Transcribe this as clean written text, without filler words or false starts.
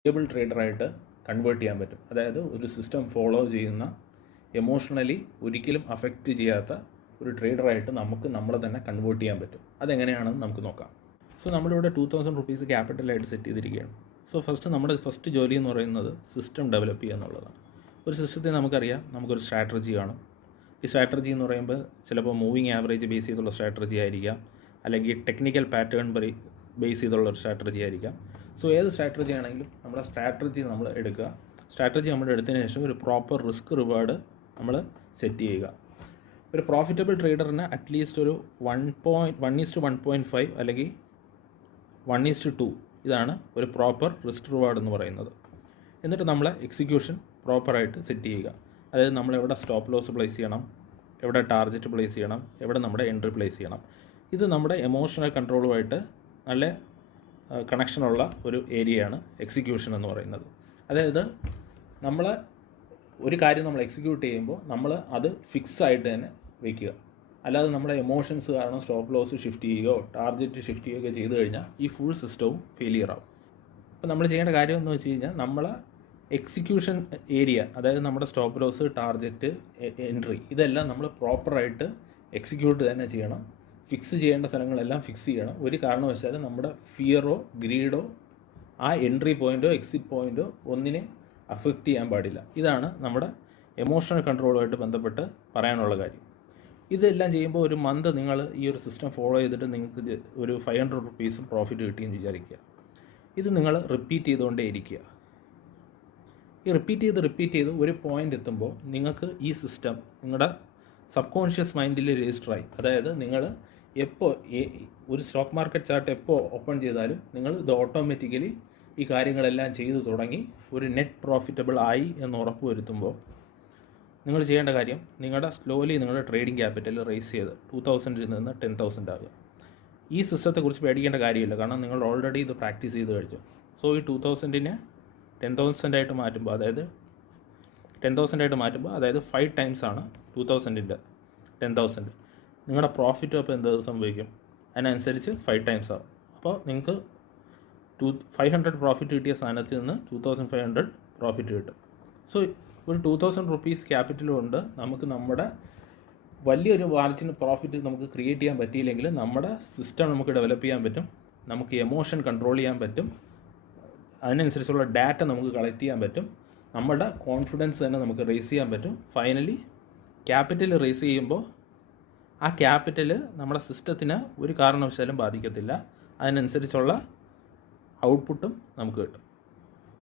Stable ട്രേഡറായിട്ട് convert ചെയ്യാൻ പറ്റും. അതായത് ഒരു സിസ്റ്റം ഫോളോ ചെയ്യുന്ന, എമോഷണലി ഒരിക്കലും അഫക്റ്റ് ചെയ്യാത്ത ഒരു ട്രേഡറായിട്ട് നമുക്ക് നമ്മളെ തന്നെ കൺവേർട്ട് ചെയ്യാൻ പറ്റും. അതെങ്ങനെയാണെന്ന് നമുക്ക് നോക്കാം. സോ നമ്മളിവിടെ 2000 റുപ്പീസ് ക്യാപിറ്റലായിട്ട് സെറ്റ് ചെയ്തിരിക്കുകയാണ്. സോ നമ്മുടെ ഫസ്റ്റ് ജോലി എന്ന് പറയുന്നത് സിസ്റ്റം ഡെവലപ്പ് ചെയ്യുക എന്നുള്ളതാണ്. ഒരു സിസ്റ്റത്തിൽ നമുക്കറിയാം, നമുക്കൊരു സ്ട്രാറ്റജി കാണും. ഈ സ്ട്രാറ്റജി എന്ന് പറയുമ്പോൾ ചിലപ്പോൾ മൂവിങ് ആവറേജ് ബേസ് ചെയ്തുള്ള സ്ട്രാറ്റജി ആയിരിക്കാം, അല്ലെങ്കിൽ ടെക്നിക്കൽ പാറ്റേൺ ബേസ് ചെയ്തുള്ള ഒരു സ്ട്രാറ്റജി ആയിരിക്കാം. സോ ഏത് സ്ട്രാറ്റജി ആണെങ്കിലും നമ്മുടെ സ്ട്രാറ്റജി നമ്മൾ എടുക്കുക. സ്ട്രാറ്റജി നമ്മൾ എടുത്തതിന് ശേഷം ഒരു പ്രോപ്പർ റിസ്ക് റിവാർഡ് നമ്മൾ സെറ്റ് ചെയ്യുക. ഒരു പ്രോഫിറ്റബിൾ ട്രേഡറിന് അറ്റ്ലീസ്റ്റ് ഒരു 1:1.5 അല്ലെങ്കിൽ 1:2 ഇതാണ് ഒരു പ്രോപ്പർ റിസ്ക് റിവാർഡ് എന്ന് പറയുന്നത്. എന്നിട്ട് നമ്മൾ എക്സിക്യൂഷൻ പ്രോപ്പറായിട്ട് സെറ്റ് ചെയ്യുക. അതായത് നമ്മൾ എവിടെ സ്റ്റോപ്പ് ലോസ് പ്ലേസ് ചെയ്യണം, എവിടെ ടാർഗറ്റ് പ്ലേസ് ചെയ്യണം, എവിടെ നമ്മുടെ എൻട്രി പ്ലേസ് ചെയ്യണം. ഇത് നമ്മുടെ എമോഷണൽ കൺട്രോളുമായിട്ട് നല്ല കണക്ഷനുള്ള ഒരു ഏരിയയാണ് എക്സിക്യൂഷൻ എന്ന് പറയുന്നത്. അതായത് നമ്മൾ ഒരു കാര്യം നമ്മൾ എക്സിക്യൂട്ട് ചെയ്യുമ്പോൾ നമ്മൾ അത് ഫിക്സ് ആയിട്ട് തന്നെ വയ്ക്കുക. അല്ലാതെ നമ്മുടെ എമോഷൻസ് കാരണം സ്റ്റോപ്പ് ലോസ് ഷിഫ്റ്റ് ചെയ്യുകയോ ടാർഗറ്റ് ഷിഫ്റ്റ് ചെയ്യുകയോ ചെയ്ത് കഴിഞ്ഞാൽ ഈ ഫുൾ സിസ്റ്റവും ഫെയിലിയർ ആവും. അപ്പോൾ നമ്മൾ ചെയ്യേണ്ട കാര്യം എന്ന് വെച്ച് കഴിഞ്ഞാൽ നമ്മൾ എക്സിക്യൂഷൻ ഏരിയ, അതായത് നമ്മുടെ സ്റ്റോപ്പ് ലോസ്, ടാർഗറ്റ്, എൻട്രി, ഇതെല്ലാം നമ്മൾ പ്രോപ്പറായിട്ട് എക്സിക്യൂട്ട് തന്നെ ചെയ്യണം. ഫിക്സ് ചെയ്യേണ്ട സ്ഥലങ്ങളെല്ലാം ഫിക്സ് ചെയ്യണം. ഒരു കാരണവശാലും നമ്മുടെ ഫിയറോ ഗ്രീഡോ ആ എൻട്രി പോയിൻറ്റോ എക്സിറ്റ് പോയിൻറ്റോ ഒന്നിനെ അഫക്റ്റ് ചെയ്യാൻ പാടില്ല. ഇതാണ് നമ്മുടെ എമോഷണൽ കൺട്രോളുമായിട്ട് ബന്ധപ്പെട്ട് പറയാനുള്ള കാര്യം. ഇതെല്ലാം ചെയ്യുമ്പോൾ ഒരു മന്ത് നിങ്ങൾ ഈ ഒരു സിസ്റ്റം ഫോളോ ചെയ്തിട്ട് നിങ്ങൾക്ക് ഒരു 500 റുപ്പീസ് പ്രോഫിറ്റ് കിട്ടിയെന്ന് വിചാരിക്കുക. ഇത് നിങ്ങൾ റിപ്പീറ്റ് ചെയ്തുകൊണ്ടേ ഇരിക്കുക. ഈ റിപ്പീറ്റ് ചെയ്ത് ഒരു പോയിൻ്റ് എത്തുമ്പോൾ നിങ്ങൾക്ക് ഈ സിസ്റ്റം നിങ്ങളുടെ സബ് കോൺഷ്യസ് മൈൻഡിൽ രജിസ്റ്ററായി. അതായത് നിങ്ങൾ എപ്പോൾ ഒരു സ്റ്റോക്ക് മാർക്കറ്റ് ചാർട്ട് എപ്പോൾ ഓപ്പൺ ചെയ്താലും നിങ്ങൾ ഇത് ഓട്ടോമാറ്റിക്കലി ഈ കാര്യങ്ങളെല്ലാം ചെയ്തു തുടങ്ങി ഒരു നെറ്റ് പ്രോഫിറ്റബിൾ ആയി എന്ന് ഉറപ്പ് വരുത്തുമ്പോൾ നിങ്ങൾ ചെയ്യേണ്ട കാര്യം, നിങ്ങളുടെ ട്രേഡിംഗ് ക്യാപിറ്റൽ റേസ് ചെയ്ത് 2000 നിന്ന് 10,000 ആകുക. ഈ സിസ്റ്റത്തെക്കുറിച്ച് പേടിക്കേണ്ട കാര്യമില്ല, കാരണം നിങ്ങൾ ഓൾറെഡി ഇത് പ്രാക്ടീസ് ചെയ്ത് കഴിഞ്ഞു. സോ ഈ 2000-നെ 10,000 ആയിട്ട് മാറ്റുമ്പോൾ, അതായത് 5 ടൈംസ് ആണ് 2000-ൻ്റെ 10,000. നിങ്ങളുടെ പ്രോഫിറ്റും അപ്പോൾ എന്ത് സംഭവിക്കും, അതിനനുസരിച്ച് 5 ടൈംസ് ആവും. അപ്പോൾ നിങ്ങൾക്ക് 500 പ്രോഫിറ്റ് കിട്ടിയ സ്ഥാനത്ത് നിന്ന് 2500 പ്രോഫിറ്റ് കിട്ടും. സോ ഒരു 2000 റുപ്പീസ് ക്യാപിറ്റൽ കൊണ്ട് നമുക്ക് നമ്മുടെ വലിയൊരു മാർജിൻ പ്രോഫിറ്റ് നമുക്ക് ക്രിയേറ്റ് ചെയ്യാൻ പറ്റിയില്ലെങ്കിൽ നമ്മുടെ സിസ്റ്റം നമുക്ക് ഡെവലപ്പ് ചെയ്യാൻ പറ്റും, നമുക്ക് എമോഷൻ കൺട്രോൾ ചെയ്യാൻ പറ്റും, അതിനനുസരിച്ചുള്ള ഡാറ്റ നമുക്ക് കളക്ട് ചെയ്യാൻ പറ്റും, നമ്മുടെ കോൺഫിഡൻസ് തന്നെ നമുക്ക് റേസ് ചെയ്യാൻ പറ്റും. ഫൈനലി ക്യാപിറ്റൽ റേസ് ചെയ്യുമ്പോൾ ആ ക്യാപിറ്റൽ നമ്മുടെ സിസ്റ്റത്തിന് ഒരു കാരണവശാലും ബാധിക്കത്തില്ല, അതിനനുസരിച്ചുള്ള ഔട്ട്പുട്ടും നമുക്ക് കിട്ടും.